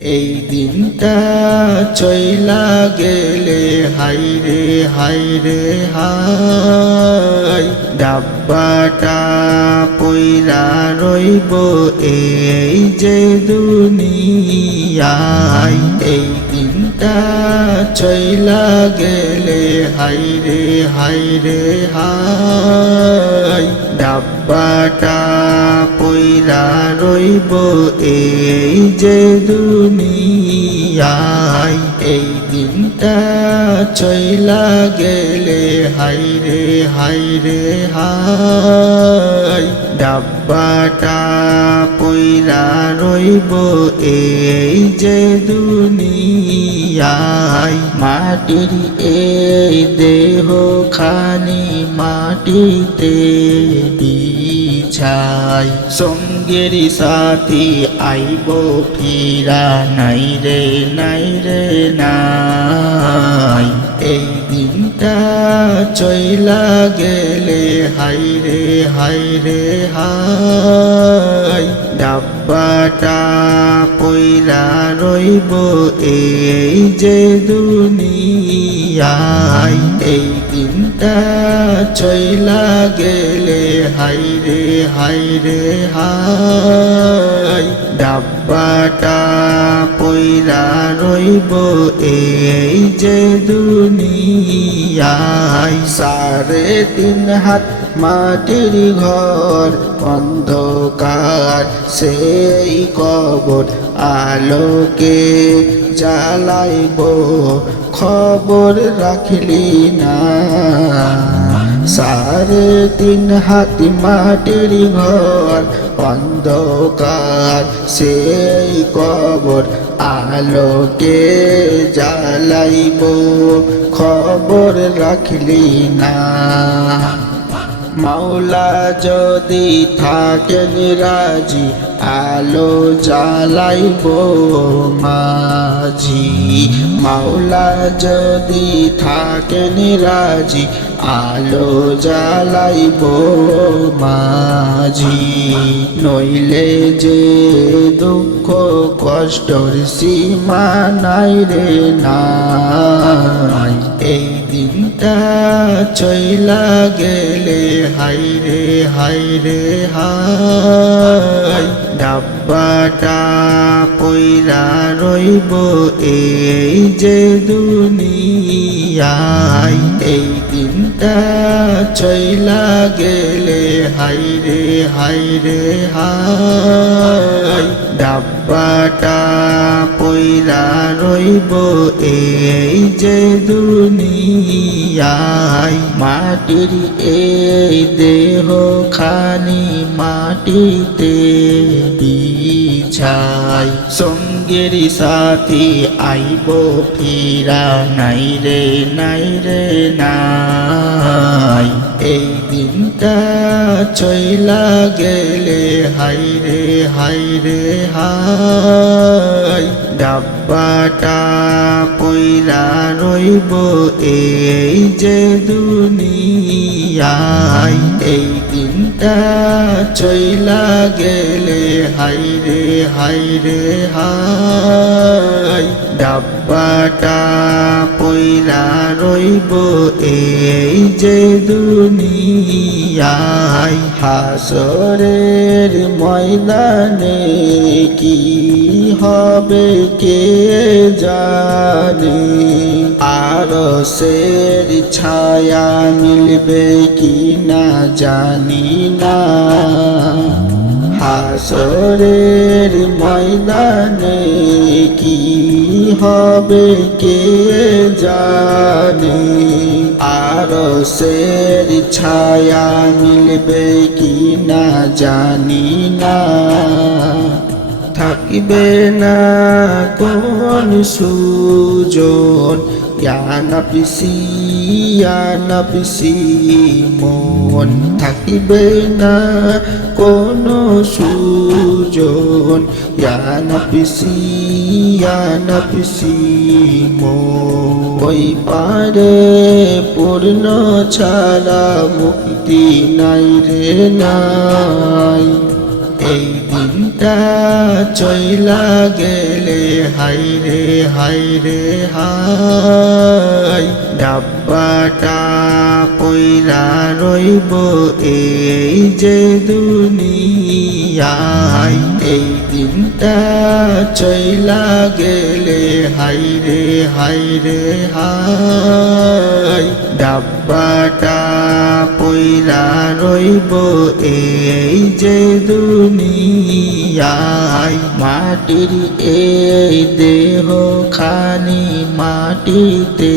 এই দিনটা চইলা গেলে, হাইরে হাইরে, হাই। ডাব্বাটা পইরা রইব এই যে দুনিয়ায়। এই দিনটা চইলা গেলে, হাইরে হাইরে, হাই। ডাব্বাটা পইরা রইব এই যে দুনিয়ায়। এই দিনটা চইলা গেলে হাইরে হাইরে হাই। ডাব্বাটা পইরা রইব এই যে দুনিয়ায়। মাটির এই দেহ খানি মাটিতে বিছাই সঙ্গের সাথী আইব ফিরা, নাই রে নাই রে, নাই। এই দিনটা চইলা গেলে, হাই রে হাই রে, হাই। ডাব্বাটা পইরা রইব, এই যে দুনিয়ায় এই দিনটা চইলা গেলে হাইরে হাইরে হাই। ডাব্বাটা পইরা রইব এই যে দুনিয়ায়। সাড়ে তিন হাত মাটির ঘর, অন্ধকার, সেই কবর আলোকে জ্বালাইব, খবর রাখলি না। সাড়ে তিন হাত মাটির ঘর, অন্ধকার, সেই কবর আলোকে জ্বালাইব, খবর রাখলি না। মাওলা যদি থাকেন রাজি, আলো জ্বালাইব মাঝি। মাওলা যদি থাকেন রাজি, আলো জ্বালাইব মাঝি। নইলে যে দুঃখ কষ্টর সীমা নাই রে দিনটা চইলা গেলে হাইরে হাইরে হাই ডাব্বাটা পইরা রইব এই যে দুনিয়ায়। এই দিনটা চইলা গেলে হাইরে হাইরে হাই। ডাব্বাটা পইরা রইব এই যে দুনিয়ায় মাটির এই দেহ খানি মাটিতে বিছাই সঙ্গের সাথী আইব ফিরা। নাই রে নাই রে, নাই। এই দিনটা চইলা গেলে হাইরে হাইরে হাই। ডাব্বাটা পইরা রইব এই যে দুনিয়ায়। এই দিনটা চইলা গেলে হাইরে হাইরে হাই। ডাব্বাটা পইরা রইব এই যে দুনিয়ায় হাসরের ময়দানে কি হবে কে জানে? আর সের ছায়া মিলবে কি না জানি না। হাসরের ময়দানে কি হবে, কে জানে? আর সের ছায়া মিলবে কি না জানি না। থাকিবে না কোন সুজন ইয়ানা পিসি ইয়ানা পিসি মন থাকিবে না। কোন সুজন ইয়ানা পিসি মন ওই পারে। পূর্ণ ছাড়া মুক্তি নাই রে নাই। চইলা গেলে হাইরে হাইরে হাই। ডাব্বাটা পইরা রইব এই যে দুনিয়ায়। এই দিনটা চইলা গেলে হাইরে হাইরে, হাই। ডাব্বাটা পইরা রইব এই যে দুনিয়ায়। মাটির এই দেহ খানি মাটিতে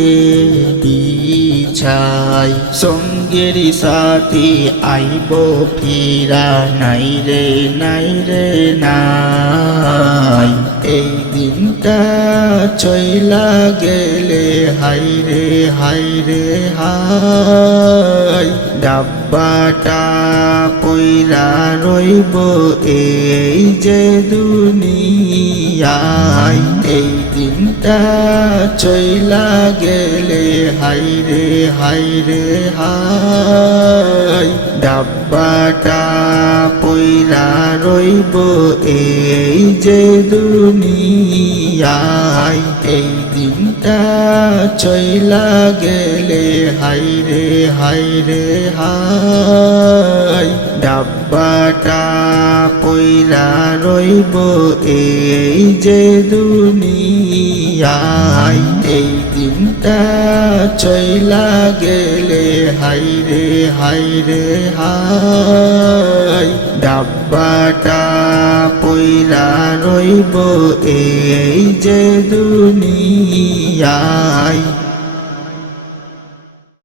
বিছাই সঙ্গের সাথী আইব ফিরা, নাই রে নাই রে, নাই। এই দিনটা চইলা গেলে হাই রে, হাই ডাব্বাটা পয়রা রইব এই যে দুনিয়ায়। এই দিনটা চইলা গেলে হাইরে হাইরে হাই। ডাব্বাটা পইরা রইব এই যে দুনিয়ায়। এই দিনটা চইলা গেলে হাইরে হাইরে হাই। ডাব্বাটা পইরা রইব এই যে দুনিয়ায়। এই দিনটা চইলা গেলে হাইরে হাইরে হাই। ডাব্বাটা পইরা রইব এই যে দুনিয়ায়।